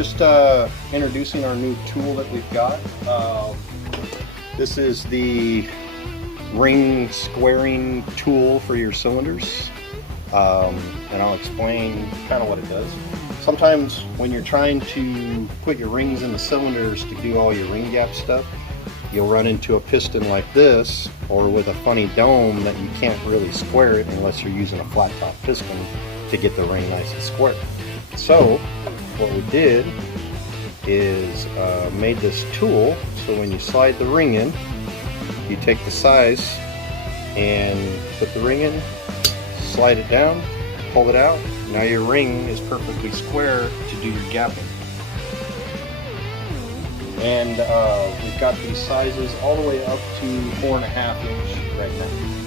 Just introducing our new tool that we've got. This is the ring squaring tool for your cylinders, and I'll explain kind of what it does. Sometimes when you're trying to put your rings in the cylinders to do all your ring gap stuff, you'll run into a piston like this, or with a funny dome that you can't really square it unless you're using a flat top piston to get the ring nice and square. So what we did is made this tool so when you slide the ring in, you take the size and put the ring in, slide it down, pull it out. Now your ring is perfectly square to do your gapping. And we've got these sizes all the way up to 4.5 inch right now.